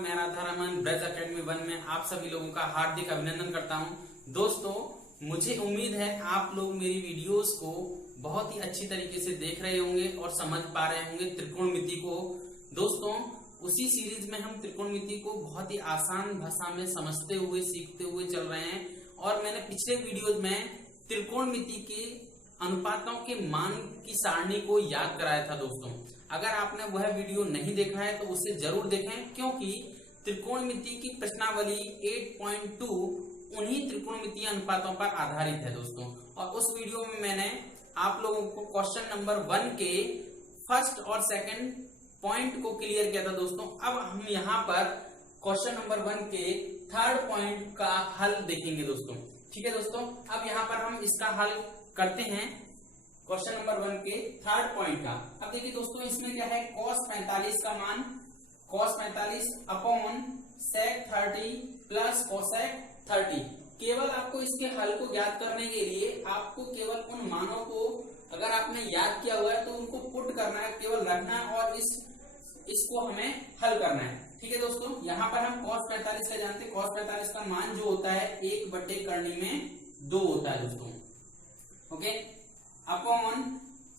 मैं राधा रमन ब्रज अकेडमी 1 में आप सभी लोगों का हार्दिक अभिनंदन करता हूं। दोस्तों, मुझे उम्मीद है आप लोग मेरी वीडियोस को बहुत ही अच्छी तरीके से देख रहे होंगे और समझ पा रहे होंगे त्रिकोणमिति को। दोस्तों, उसी सीरीज में हम त्रिकोणमिति को बहुत ही आसान भाषा में समझते हुए सीखते हुए चल रहे हैं और मैंने पिछले वीडियोज में त्रिकोणमिति के अनुपातों के मान की सारणी को याद कराया था। दोस्तों, अगर आपने वह वीडियो नहीं देखा है तो उसे जरूर देखें, क्योंकि त्रिकोणमिति की प्रश्नावली 8.2 उन्हीं त्रिकोणमितीय अनुपातों पर आधारित है। दोस्तों, और उस वीडियो में मैंने आप लोगों को क्वेश्चन नंबर 1 के फर्स्ट और सेकंड पॉइंट को क्लियर किया था। दोस्तों, अब हम यहाँ पर क्वेश्चन नंबर 1 के थर्ड पॉइंट का हल देखेंगे। दोस्तों, ठीक है दोस्तों, अब यहाँ पर हम इसका हल करते हैं क्वेश्चन नंबर 1 के थर्ड पॉइंट का। अब देखिए दोस्तों, इसमें क्या है, cos 45 का मान cos 45 upon sec 30 plus cosec 30। केवल आपको इसके हल को ज्ञात करने के लिए आपको केवल उन मानों को, अगर आपने याद किया हुआ है तो उनको पुट करना है, केवल रखना है और इसको हमें हल करना है। ठीक है दोस्तों, यहाँ पर हम cos 45 का जानते हैं। cos 45 का मान जो होता है 1/करनी में 2 होता है। दोस्तों, ओके, अपॉन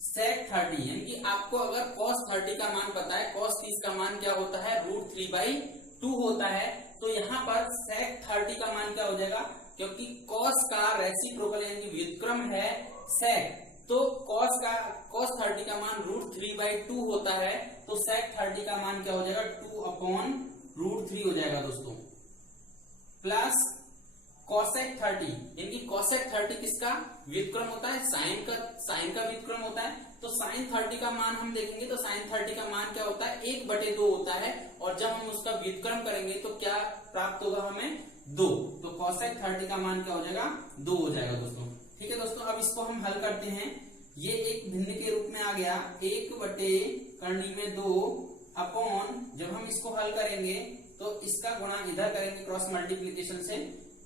sec 30, यानी कि आपको अगर cos 30 का मान पता है, cos 30 का मान क्या होता है, √3/2 होता है। तो यहाँ पर sec 30 का मान क्या हो जाएगा, क्योंकि cos का रेसिप्रोकल यानी व्युत्क्रम है sec, तो cos 30 का मान √3/2 होता है। तो sec 30 का मान क्या हो जाएगा, 2/√3 हो जाएगा। दोस्तों, प्लस cosec 30, यानी कि cosec 30 किसका व्युत्क्रम होता है, साइन का व्युत्क्रम होता है। तो sin 30 का मान हम देखेंगे तो sin 30 का मान क्या होता है, 1/2 होता है। और जब हम उसका व्युत्क्रम करेंगे तो क्या प्राप्त होगा हमें, 2। तो cosec 30 का मान क्या हो जाएगा, 2 हो जाएगा। दोस्तों, ठीक है दोस्तों, अब इसको हम हल करते हैं। ये एक भिन्न के रूप में आ गया, 1/करनी में 2 अपॉन, जब हम इसको हल करेंगे तो इसका गुणा इधर करेंगे क्रॉस मल्टीप्लीकेशन से।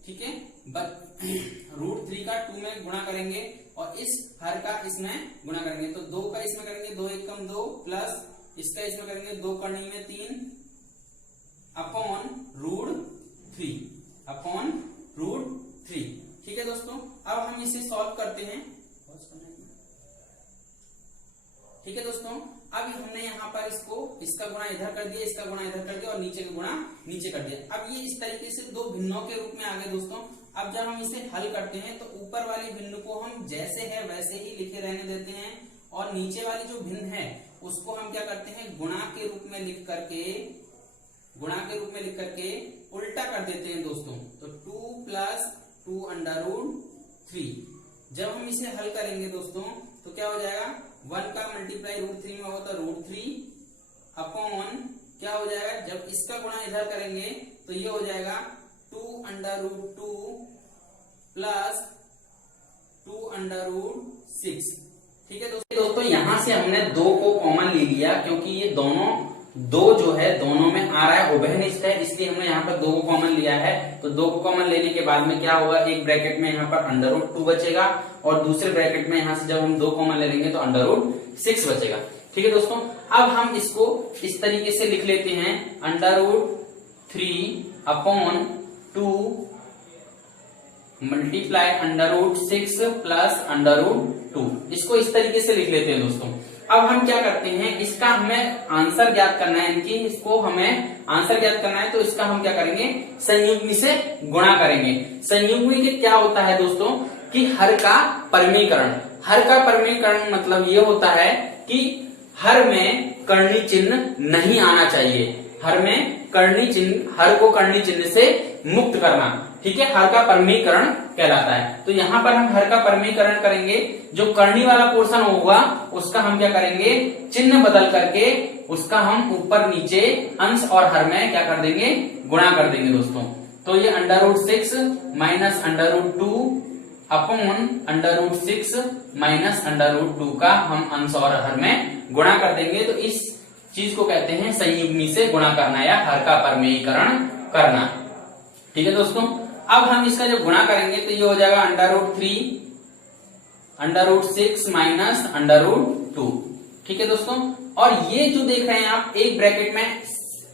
ठीक है, √3 का 2 में गुणा करेंगे और इस हर का इसमें गुणा करेंगे। तो 2 का इसमें करेंगे, 2 × 2 प्लस इसका इसमें करेंगे 2 करनी में 3 अपॉन √3। ठीक है दोस्तों, अब हम इसे सॉल्व करते हैं। ठीक है दोस्तों, अब हमने यहाँ पर इसका गुणा इधर कर दिया, इसका गुणा इधर कर दिया और नीचे का गुणा नीचे कर दिया। अब ये इस तरीके से दो भिन्नों के रूप में आ गए। दोस्तों, अब जब हम इसे हल करते हैं तो ऊपर वाली भिन्न को हम जैसे है वैसे ही लिखे रहने देते हैं और नीचे वाली जो भिन्न है उसको हम क्या करते हैं, गुणा के रूप में लिख करके उल्टा कर देते हैं। दोस्तों, तो 2 + 2√3। जब हम इसे हल करेंगे दोस्तों तो क्या हो जाएगा, 1 का मल्टीप्लाई √3 में होता है √3 अपॉन क्या हो जाएगा, जब इसका गुणा इधर करेंगे तो ये हो जाएगा 2√2 प्लस 2√6। ठीक है दोस्तों, यहां से हमने 2 को कॉमन ले लिया, क्योंकि ये दोनों 2 जो है दोनों में आ रहा है, उभयनिष्ठ है, इसलिए हमने यहाँ पर 2 को कॉमन लिया है। तो 2 को कॉमन लेने के बाद में क्या होगा, एक ब्रैकेट में यहाँ पर √2 बचेगा और दूसरे ब्रैकेट में यहाँ से जब हम 2 कॉमन ले लेंगे तो √6 बचेगा। ठीक है दोस्तों, अब हम इसको इस तरीके से लिख लेते हैं, √3 अपॉन 2 मल्टीप्लाई √6 प्लस √2। इसको इस तरीके से लिख लेते हैं। दोस्तों, अब हम क्या करते हैं, इसका हमें आंसर ज्ञात करना है, इनकी इसको हमें आंसर ज्ञात करना है। तो इसका हम क्या करेंगे, संयुग्मी से गुणा करेंगे। संयुग्मी के क्या होता है दोस्तों, कि हर का परमीकरण। हर का परमीकरण मतलब ये होता है कि हर में कर्णी चिन्ह नहीं आना चाहिए। हर में कर्णी चिन्ह, हर को कर्णी चिन्ह से मुक्त करना। ठीक है, हर का परमीकरण कहलाता है। तो यहाँ पर हम हर का परमीकरण करेंगे, जो कर्णी वाला पोर्शन होगा उसका हम क्या करेंगे, चिन्ह बदल करके उसका हम ऊपर नीचे अंश और हर में क्या कर देंगे, गुणा कर देंगे। दोस्तों, तो ये √6 माइनस √2 अपॉन √6 माइनस √2 का हम अंश और हर में गुणा कर देंगे। तो इस चीज को कहते हैं संयुग्मी से गुणा करना या हर का परमीकरण करना। ठीक है दोस्तों, अब हम इसका जब गुणा करेंगे तो ये हो जाएगा √6 माइनस √2। ठीक है दोस्तों, और ये जो देख रहे हैं आप, एक ब्रैकेट में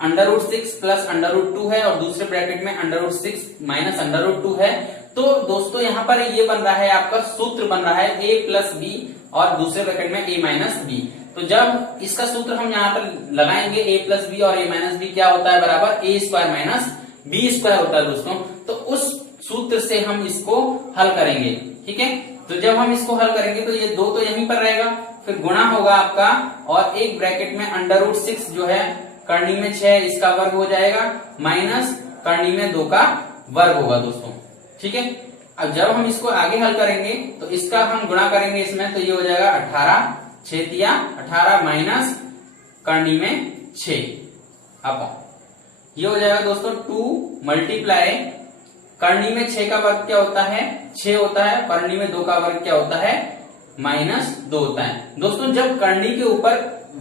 √6 प्लस √2 है और दूसरे ब्रैकेट में √6 माइनस √2 है। तो दोस्तों यहाँ पर ये बन रहा है, आपका सूत्र बन रहा है a प्लस बी और दूसरे ब्रैकेट में a माइनस बी। तो जब इसका सूत्र हम यहाँ पर लगाएंगे a प्लस बी और a माइनस बी क्या होता है, बराबर a square minus B square होता है दोस्तों। तो उस सूत्र से हम इसको हल करेंगे, ठीक है। तो जब हम इसको हल करेंगे तो ये 2 तो यहीं पर रहेगा, फिर गुणा होगा आपका और एक ब्रैकेट में √6 जो है करनी में 6 इसका वर्ग हो जाएगा माइनस करनी में 2 का वर्ग होगा दोस्तों, ठीक है। अब जब हम इसको आगे हल करेंगे तो इसका हम गुणा करेंगे इसमें, तो ये हो जाएगा 18 6 18 माइनस करनी में 6 अपॉन ये हो जाएगा दोस्तों 2 मल्टीप्लाई करनी में 6 का वर्ग क्या होता है 6 होता है, करनी में 2 का वर्ग क्या होता है -2 होता है। दोस्तों जब करनी के ऊपर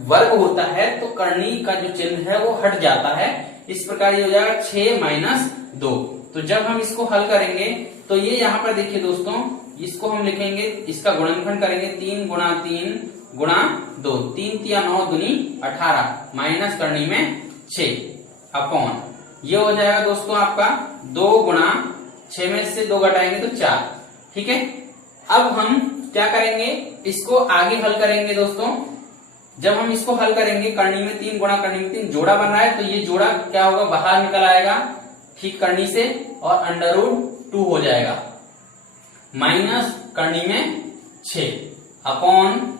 वर्ग होता है तो करनी का जो चिन्ह है वो हट जाता है, इस प्रकार ये हो जाएगा 6 - 2। तो जब हम इसको हल करेंगे तो ये यहाँ पर देखिए दोस्तों, इसको हम लिखेंगे, इसका गुणनखंड करेंगे 3 × 3 × 2 3 × 3 = 9 दूनी 18 माइनस करनी में 6 अपॉन ये हो जाएगा दोस्तों आपका 2 × 6 में से 2 घटाएंगे तो 4, ठीक है। अब हम क्या करेंगे, इसको आगे हल करेंगे दोस्तों। जब हम इसको हल करेंगे करनी में 3 गुणा करनी में 3 जोड़ा बन रहा है, तो ये जोड़ा क्या होगा, बाहर निकल आएगा ठीक करनी से और √2 हो जाएगा माइनस करनी में 6 अपॉन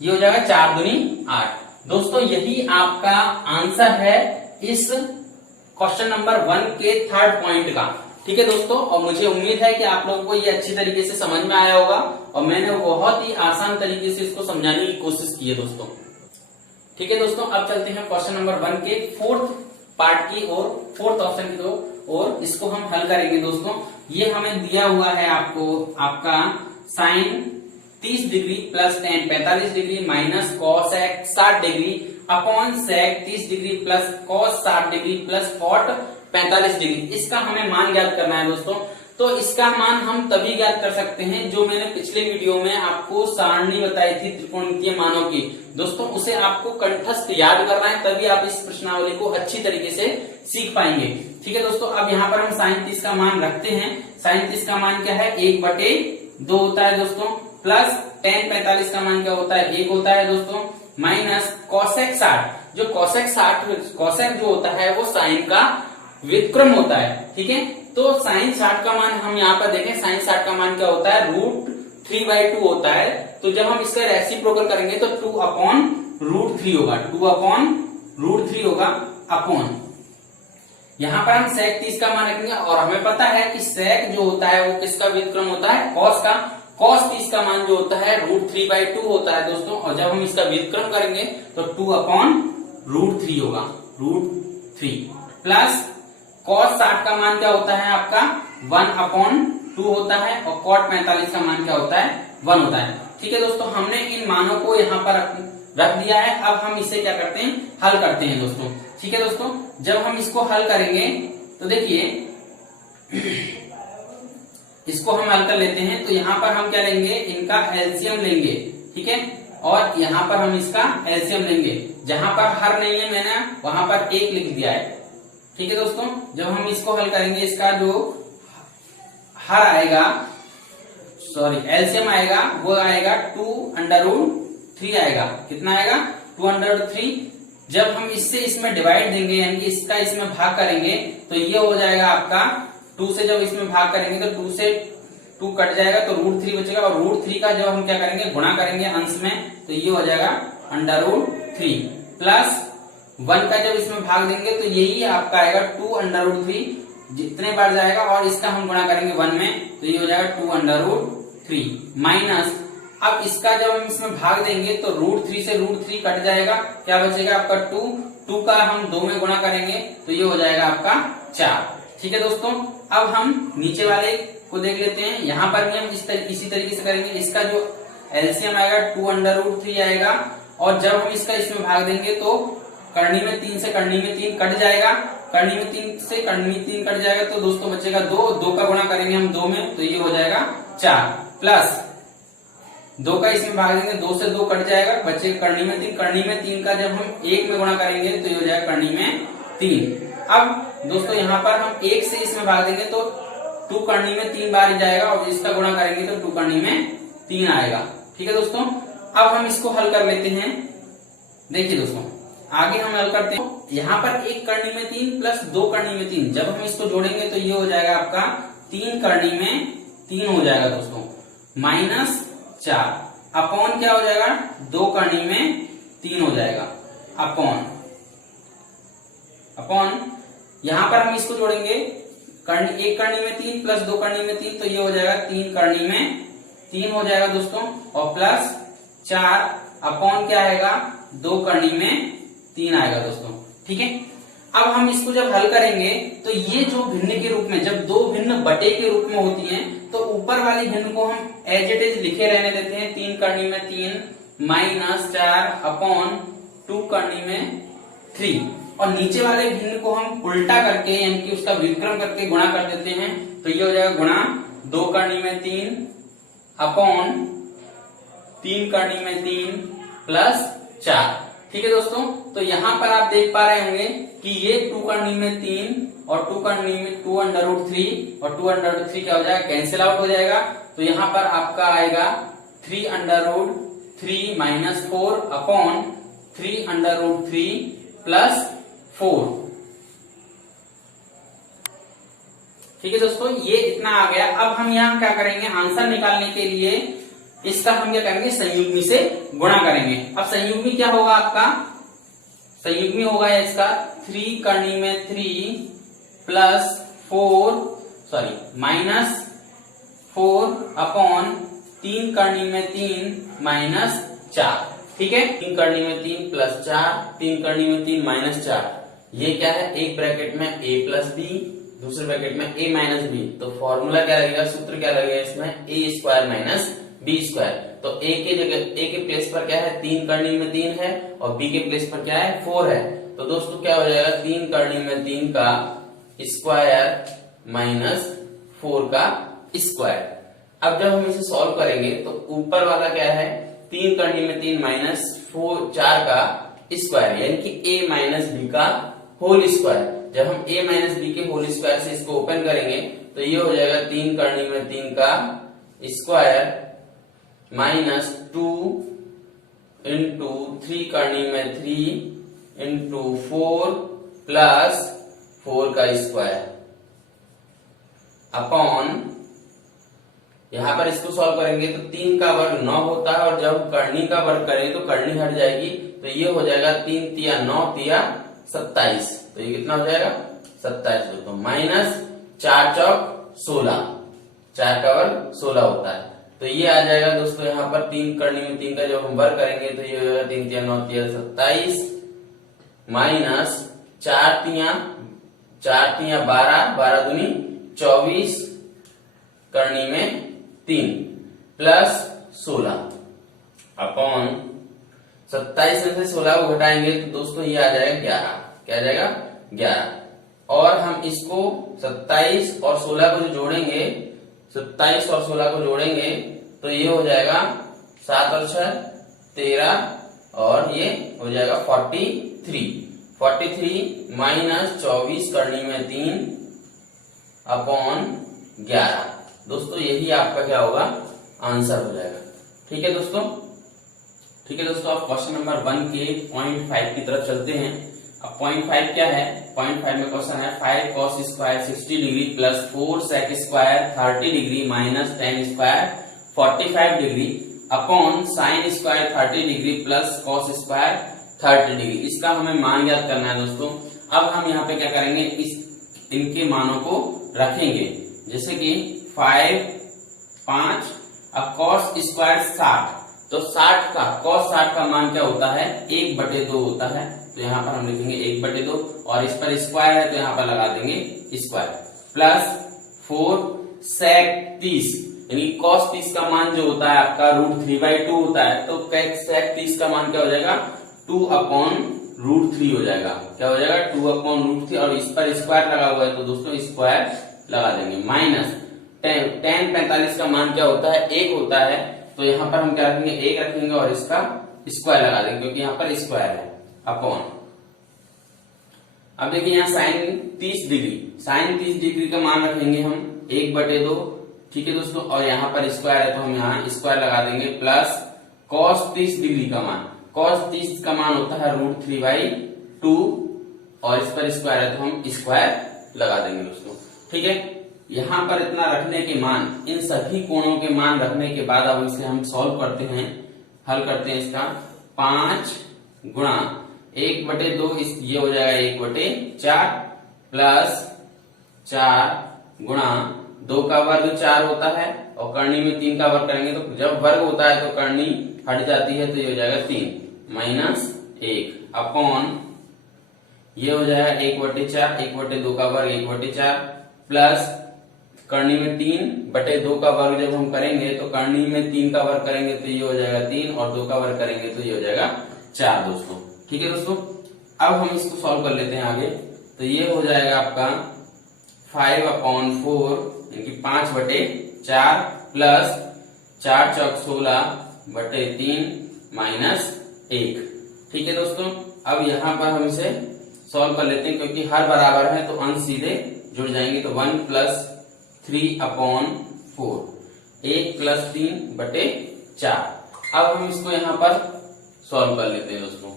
ये हो जाएगा 4 दूनी 8। दोस्तों यही आपका आंसर है इस क्वेश्चन नंबर 1 के 3rd पॉइंट का, ठीक है दोस्तों। और मुझे उम्मीद है कि आप लोगों को ये अच्छी तरीके से समझ में आया होगा और मैंने बहुत ही आसान तरीके से इसको समझाने की कोशिश की है दोस्तों, ठीक है दोस्तों। अब चलते हैं क्वेश्चन नंबर 1 के 4th पार्ट की और 4th ऑप्शन की और इसको हम हल करेंगे दोस्तों। ये हमें दिया हुआ है आपको, आपका sine 30 degree plus tan 45 degree minus cosec 60 degree upon sec 30 degree plus cos 60 degree plus cot 45 degree. इसका हमें मान ज्ञात करना है दोस्तों। तो इसका मान हम तभी ज्ञात कर सकते हैं जो मैंने पिछले वीडियो में आपको सारणी बताई थी त्रिकोणमितीय मानों की दोस्तों, उसे आपको कंठस्थ याद करना है, तभी आप इस प्रश्नावली को अच्छी तरीके से सीख पाएंगे, ठीक है दोस्तों। अब यहाँ पर हम sin 30 का मान रखते हैं। sin 30 का मान क्या है, 1/2 होता है दोस्तों, प्लस tan 45 का मान क्या होता है, 1 होता है दोस्तों, माइनस cosec 60, जो cosec जो होता है वो साइन का व्युत्क्रम होता है, ठीक है। तो sin 60 का मान हम यहाँ पर देखें, sin 60 का मान क्या होता है, √3/2 होता है। तो जब हम इसका रेसिप्रोकल करेंगे तो 2/√3 होगा, 2/√3 होगा अपॉन यहाँ पर हम sec 30 का मान रखेंगे और हमें पता है कि sec जो होता है वो किसका व्युत्क्रम होता है, cos का। cos 30 का मान जो होता है √3/2 होता है दोस्तों, और जब हम इसका व्युत्क्रम करेंगे तो 2/√3 होगा, √3 प्लस cos 60 का मान क्या होता है आपका 1/2 होता है और cot 45 का मान क्या होता है 1 होता है, ठीक है दोस्तों। हमने इन मानों को यहाँ पर रख दिया है। अब हम इसे क्या करते हैं, हल करते हैं दोस्तों, ठीक है दोस्तों। जब हम इसको हल करेंगे तो देखिए इसको हम हल कर लेते हैं। तो यहाँ पर हम क्या लेंगे, इनका एलसीएम लेंगे, ठीक है, और यहाँ पर हम इसका एलसीएम लेंगे। जहां पर हर नहीं है मैंने वहां पर 1 लिख दिया है, ठीक है दोस्तों। जब हम इसको हल करेंगे, इसका जो हर आएगा, सॉरी एलसीएम आएगा, वो आएगा 2√3 आएगा। कितना आएगा, 2√3। जब हम इससे इसमें डिवाइड देंगे, यानी कि इसका इसमें भाग करेंगे, तो ये हो जाएगा आपका 2 से जब इसमें भाग करेंगे तो 2 से 2 कट जाएगा तो √3 बचेगा, और √3 का जब हम क्या करेंगे, गुणा करेंगे अंश में, तो ये हो जाएगा √3 प्लस 1 का जब इसमें भाग देंगे तो यही आपका आएगा 2√3, जितने बार जाएगा, और इसका हम गुणा करेंगे 1 में, तो ये हो जाएगा 2√3 माइनस, अब इसका जब हम इसमें भाग देंगे तो √3 से √3 कट जाएगा, क्या बचेगा आपका 2 का हम 2 में गुणा करेंगे तो ये हो जाएगा आपका 4, ठीक है दोस्तों। अब हम नीचे वाले को देख लेते हैं। यहाँ पर भी हम इसी तरीके से करेंगे। इसका जो एलसीएम आएगा 2√3 आएगा, और जब हम इसका इसमें भाग देंगे तो करनी में 3 से करनी में 3 कट जाएगा, करनी में 3 से करनी में 3 कट जाएगा, तो दोस्तों बचेगा 2 का गुणा करेंगे हम 2 में, तो ये हो जाएगा 4 प्लस 2 का इसमें भाग देंगे, 2 से 2 कट जाएगा, बचेगा करनी में 3। करनी में 3 का जब हम 1 में गुणा करेंगे तो ये हो जाएगा करनी में 3। अब दोस्तों यहाँ पर हम 1 से इसमें भाग देंगे तो 2 करनी में 3 बार ही जाएगा, और इसका गुणा करेंगे तो 2 करनी में 3 आएगा। ठीक है दोस्तों, अब हम इसको हल कर लेते हैं। देखिए दोस्तों, आगे हम हल करते हैं। यहाँ पर 1 करनी में 3 प्लस 2 करनी में 3, जब हम इसको जोड़ेंगे तो ये हो जाएगा आपका 3 करनी में 3 हो जाएगा दोस्तों, माइनस 4 अपॉन क्या हो जाएगा, 2 करनी में 3 हो जाएगा, अपॉन यहाँ पर हम इसको जोड़ेंगे, 1 करनी में 3 प्लस 2 करनी में 3, तो ये हो जाएगा 3 करनी में 3 हो जाएगा दोस्तों, और प्लस 4 अपॉन क्या आएगा, 2 करनी में 3 आएगा दोस्तों। ठीक है, अब हम इसको जब हल करेंगे तो ये जो भिन्न के रूप में, जब 2 भिन्न बटे के रूप में होती हैं, तो ऊपर वाली भिन्न को हम एज इट इज लिखे रहने देते हैं, 3 करनी में 3 माइनस 4 अपॉन 2 करनी में 3, और नीचे वाले भिन्न को हम उल्टा करके यानी कि उसका व्युत्क्रम करके गुणा कर देते हैं, तो ये हो जाएगा गुणा 2 करनी में 3 अपॉन 3 करनी में 3 प्लस 4। ठीक है दोस्तों, तो यहाँ पर आप देख पा रहे होंगे कि ये 2 करनी में 3 और 2 करनी में 2 अंडर रूट 3 और 2 अंडर रूट 3 क्या हो जाएगा, कैंसिल आउट हो जाएगा। तो यहाँ पर आपका आएगा 3 under root 3 minus 4 upon 3 under root 3 plus 4। ठीक है दोस्तों, ये इतना आ गया। अब हम यहाँ क्या करेंगे, आंसर निकालने के लिए इसका हम क्या करेंगे, संयुग्मी से गुणा करेंगे। अब संयुग्मी क्या होगा आपका, संयुग्मी होगा इसका 3 करनी में 3 प्लस 4 माइनस 4 अपॉन 3 करनी में 3 माइनस 4। ठीक है, 3 करनी में 3 प्लस 4, 3 करनी में 3 माइनस 4, ये क्या है, एक ब्रैकेट में a प्लस बी, दूसरे ब्रैकेट में a माइनस बी। तो फॉर्मूला क्या लगेगा, सूत्र क्या लगेगा इसमें, a square minus B square. तो a के जगह, a के प्लेस पर क्या है, 3 करनी में 3 है, और b के प्लेस पर क्या है, 4 है। तो दोस्तों क्या हो जाएगा, 3 करनी में 3 का स्क्वायर माइनस 4 का स्क्वायर। अब जब हम इसे सॉल्व करेंगे तो ऊपर वाला क्या है, 3 करनी में 3 माइनस 4 का स्क्वायर, यानी कि a माइनस बी का होल स्क्वायर। जब हम a माइनस बी के होल स्क्वायर से इसको ओपन करेंगे तो ये हो जाएगा 3 करनी में 3 का स्क्वायर माइनस 2 इंटू 3 करनी में 3 इंटू 4 प्लस 4 का स्क्वायर अपॉन, यहां पर इसको सॉल्व करेंगे तो 3 का वर्ग 9 होता है, और जब करनी का वर्ग करेंगे तो करनी हट जाएगी, तो ये हो जाएगा 3 तिया 9 तिया 27। तो ये कितना हो जाएगा, 27 दोस्तों, माइनस 4 चौक 16, 4 का वर्ग 16 होता है। तो ये आ जाएगा दोस्तों, यहाँ पर 3 करनी में 3 का जब हम वर्ग करेंगे तो ये हो जाएगा 3 तिया 9 तिया 27 माइनस 4 तिया 12, 12 दूनी 24 करनी में 3 प्लस 16 अपॉन 27 में से 16 को घटाएंगे तो दोस्तों ये आ जाएगा 11। क्या आ जाएगा, 11। और हम इसको 27 और 16 को जो जोड़ेंगे, 27 और 16 को जोड़ेंगे तो ये हो जाएगा 7 और 6 13, और ये हो जाएगा 43 माइनस 24 करनी में 3 अपॉन 11। दोस्तों यही आपका क्या होगा, आंसर हो जाएगा। ठीक है दोस्तों, अब क्वेश्चन नंबर 1 के पॉइंट 5 की तरफ चलते हैं। अब पॉइंट 5 क्या है, पॉइंट 5 में क्वेश्चन है 5 cos square 60 degree plus 4 sec square 30 degree minus 10 square 45 degree upon sine square 30 degree plus cos square 30 degree. इसका हमें मान ज्ञात करना है दोस्तों। अब हम यहाँ पे क्या करेंगे, इनके मानों को रखेंगे, जैसे कि 5 अब cos स्क्वायर 60, तो 60 का cos 60 का मान क्या होता है, 1/2 होता है। तो यहाँ पर हम लिखेंगे 1/2, और इस पर स्क्वायर है तो यहाँ पर लगा देंगे स्क्वायर, प्लस 4 sec 30, यानी cos 30 का मान जो होता है आपका √3/2 होता है। तो sec 30 का मान क्या हो जाएगा, 2/√3 हो जाएगा। क्या हो जाएगा, 2/√3, और इस पर स्क्वायर लगा हुआ है तो दोस्तों स्क्वायर लगा देंगे, माइनस tan 45 का मान क्या होता है, 1 होता है, तो यहाँ पर हम क्या रखेंगे, 1 रखेंगे और इसका स्क्वायर लगा देंगे क्योंकि यहाँ पर स्क्वायर है, अपॉन। अब देखिए यहाँ साइन 30 डिग्री, साइन 30 डिग्री का मान रखेंगे हम 1/2, ठीक है दोस्तों, और यहाँ पर स्क्वायर है तो हम यहाँ स्क्वायर लगा देंगे, प्लस कॉस 30 डिग्री का मान, कॉस 30 का मान होता है √3/2 और इस पर स्क्वायर है तो हम स्क्वायर लगा देंगे दोस्तों, ठीक है। यहाँ पर इतना रखने के मान, इन सभी कोणों के मान रखने के बाद अब इसे हम सॉल्व करते हैं, हल करते हैं इसका। 5 गुणा 1/2, ये हो जाएगा 1/4 प्लस 4 गुणा 2 का वर्ग 4 होता है और करनी में 3 का वर्ग करेंगे तो जब वर्ग होता है तो करनी हट जाती है तो ये हो जाएगा 3 माइनस 1 अपॉन ये हो जाएगा 1/4, 1/2 का वर्ग 1/4 प्लस करनी में 3/2 का वर्ग जब हम करेंगे तो करनी में 3 का वर्ग करेंगे तो ये हो जाएगा 3 और 2 का वर्ग करेंगे तो ये हो जाएगा 4 दोस्तों, ठीक है दोस्तों। अब हम इसको सॉल्व कर लेते हैं आगे, तो ये हो जाएगा आपका 5/4 यानी 5/4 प्लस 4 चौक 16/3 माइनस 1, ठीक है दोस्तों। अब यहाँ पर हम इसे सॉल्व कर लेते हैं क्योंकि हर बराबर है तो अंश सीधे जुड़ जाएंगे, तो 1 + 3/4, 1 + 3/4। अब हम इसको यहाँ पर सॉल्व कर लेते हैं दोस्तों।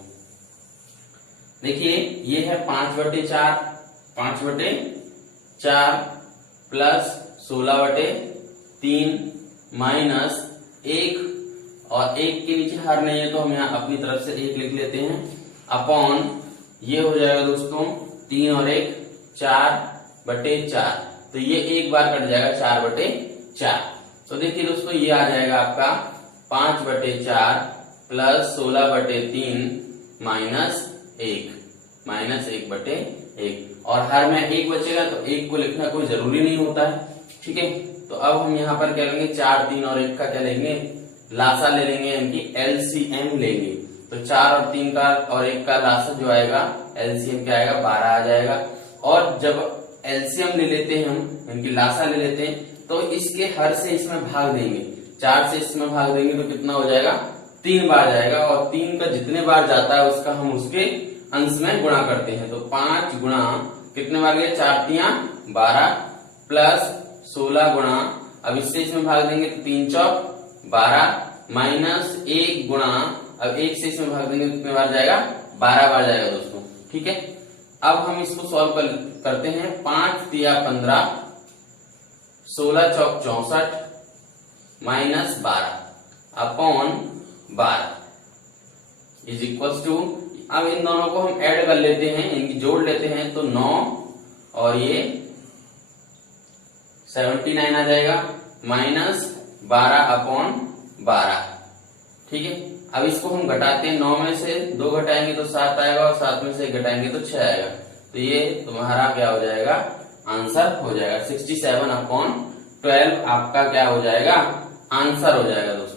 देखिए ये है 5/4, 5/4 प्लस 16/3 माइनस 1 और 1 के नीचे हर नहीं है तो हम यहाँ अपनी तरफ से 1 लिख लेते हैं, अपॉन ये हो जाएगा दोस्तों 3 और 1 4/4, तो ये एक बार कट जाएगा 4/4। तो देखिए दोस्तों ये आ जाएगा आपका 5/4 प्लस 16/3 माइनस 1/1 और हर में 1 बचेगा तो 1 को लिखना कोई जरूरी नहीं होता है, ठीक है। तो अब हम यहाँ पर क्या लेंगे, 4, 3 और 1 का क्या लेंगे, लासा ले लेंगे यानी कि LCM लेंगे। तो 4 और 3 का और 1 का लासा जो आएगा LCM क्या आएगा, 12 आ जाएगा। और जब LCM ले लेते हैं हम यानी कि लासा ले लेते हैं तो इसके हर से इसमें भाग देंगे, 4 से इसमें भाग देंगे तो कितना हो जाएगा, 3 बार जाएगा और 3 का जितने बार जाता है उसका हम उसके अंश में गुणा करते हैं। तो 5 गुणा कितने बार गए, 4 × 12 प्लस 16 गुणा, अब इससे इसमें भाग देंगे तो 3 चौक 12 माइनस 1 गुणा, अब 1 से इसमें भाग देंगे कितने बार जाएगा, 12 बार जाएगा दोस्तों, ठीक है। अब हम इसको सॉल्व करते हैं। 5 × 3 = 15, 16 चौक 64 minus 12 upon 12 is equal to, अब इन दोनों को हम ऐड कर लेते हैं, इनकी जोड़ लेते हैं तो 9 और ये 79 आ जाएगा माइनस 12/12, ठीक है। अब इसको हम घटाते हैं, 9 में से 2 घटाएंगे तो 7 आएगा और 7 में से 1 घटाएंगे तो 6 आएगा। तो ये तुम्हारा क्या हो जाएगा, आंसर हो जाएगा 67/12 आपका क्या हो जाएगा, आंसर हो जाएगा दोस्तों।